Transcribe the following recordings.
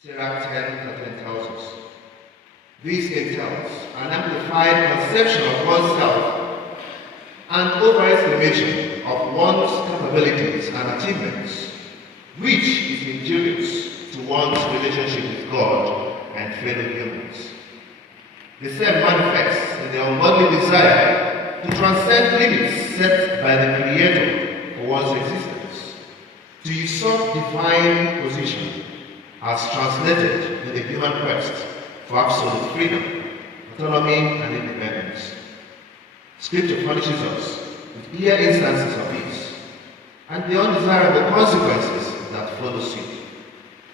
Sirach 10:13 tells us, "This entails an amplified conception of oneself and overestimation of one's capabilities and achievements, which is injurious to one's relationship with God and fellow humans. The same manifests in the ungodly desire to transcend limits set by the Creator for one's existence, to usurp divine position as translated in the human quest for absolute freedom, autonomy, and independence. Scripture furnishes us with clear instances of this and the undesirable consequences that follow suit.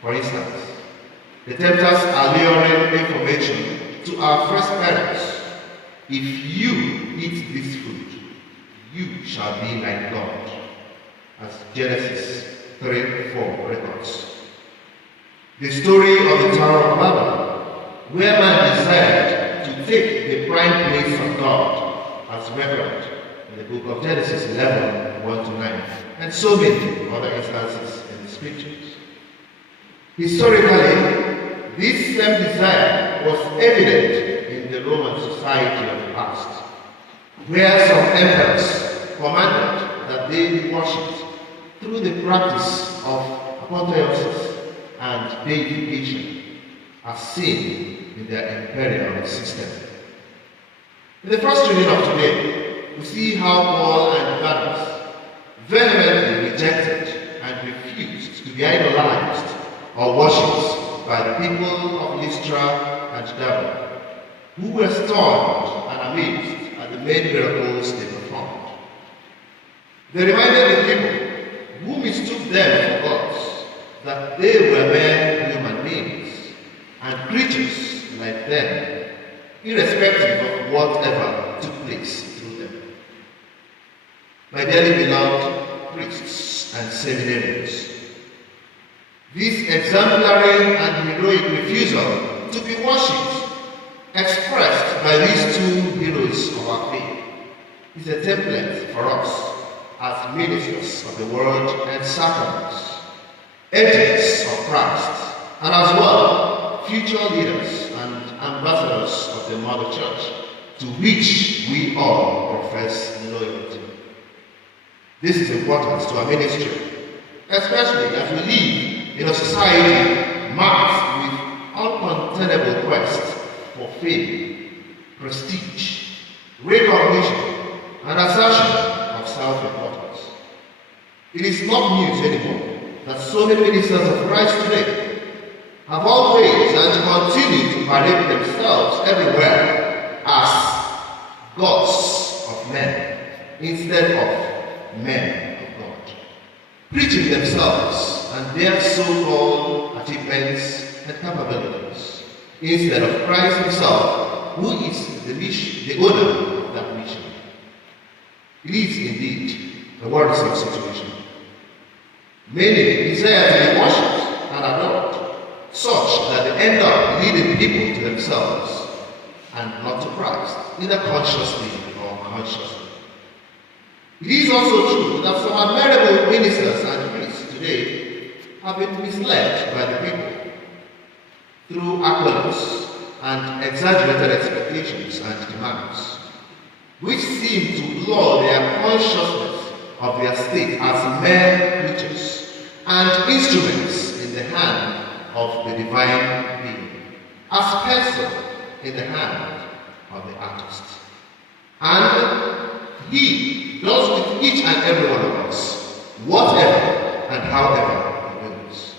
For instance, the tempters are luring information to our first parents: if you eat this food, you shall be like God, as Genesis 3:4 records. The story of the Tower of Babel, where man desired to take the prime place of God, as recorded in the book of Genesis 11:1-9, and so many other instances in the scriptures. Historically, this same desire was evident in the Roman society of the past, where some emperors commanded that they be worshipped through the practice of apotheosis and deification, as seen in their imperial system. In the first reading of today, we see how Paul and Barnabas vehemently rejected and refused to be idolized or worshipped by the people of Lystra and Derbe, who were stunned and amazed at the many miracles they performed. They reminded the people who mistook them for gods that they were mere human beings and creatures like them, irrespective of whatever took place through them. My dearly beloved priests and seminarians, this exemplary and heroic refusal to be worshipped, expressed by these two heroes of our faith, is a template for us as ministers of the Word and Sacraments, agents of Christ, and as well future leaders and ambassadors of the Mother Church, to which we all profess loyalty. This is important to our ministry, especially as we live in a society marked with uncontainable quest for fame, prestige, recognition, and assertion of self-importance. It is not news anymore that so many ministers of Christ today have always and continue to parade themselves everywhere as gods of men instead of men of God, preaching themselves and their so-called achievements and capabilities instead of Christ himself, who is the owner of that mission. It is indeed a worrisome situation. Many desire to be worshipped and adored, such that they end up leading people to themselves and not to Christ, either consciously or unconsciously. It is also true that some admirable ministers and priests today have been misled by the people through accolades and exaggerated expectations and demands, which seem to blur their consciousness of their state as mere creatures and instruments in the hand of the divine being, as pencil in the hand of the artist. And he does with each and every one of us whatever and however he wills.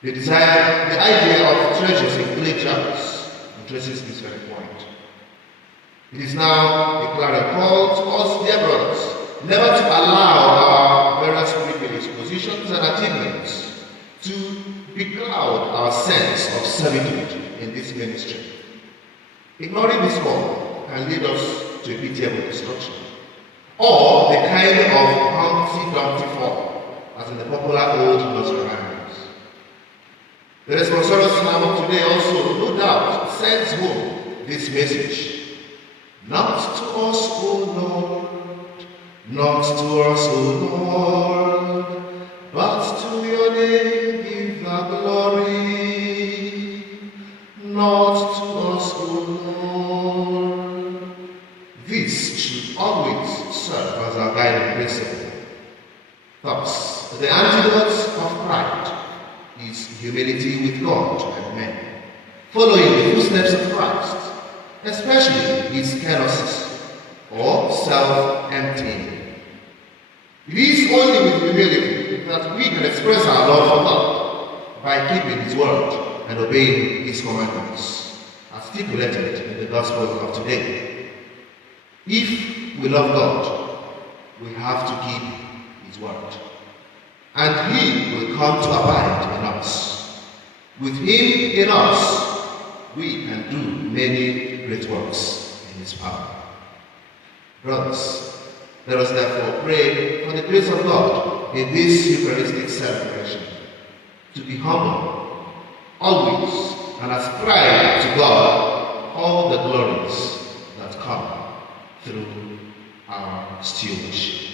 The idea of treasures in clay jars addresses this very point. It is now a clarion call to us, dear brothers, never to allow our various privileged positions and achievements to becloud our sense of servitude in this ministry. Ignoring this call can lead us to a pitiable destruction, or the kind of Humpty Dumpty fall, as in the popular old nursery rhymes. The responsorial psalm of today also, no doubt, sends home this message. Not to us, O Lord, not to us, O Lord, but to your name give the glory. humility with God and men, following the footsteps of Christ, especially his kenosis, or self-emptying. It is only with humility that we can express our love for God by keeping his word and obeying his commandments, as stipulated in the gospel of today. If we love God, we have to keep his word, and he will come to abide in us. With him in us, we can do many great works in his power. Brothers, let us therefore pray for the grace of God in this Eucharistic celebration, to be humble always and ascribe to God all the glories that come through our stewardship.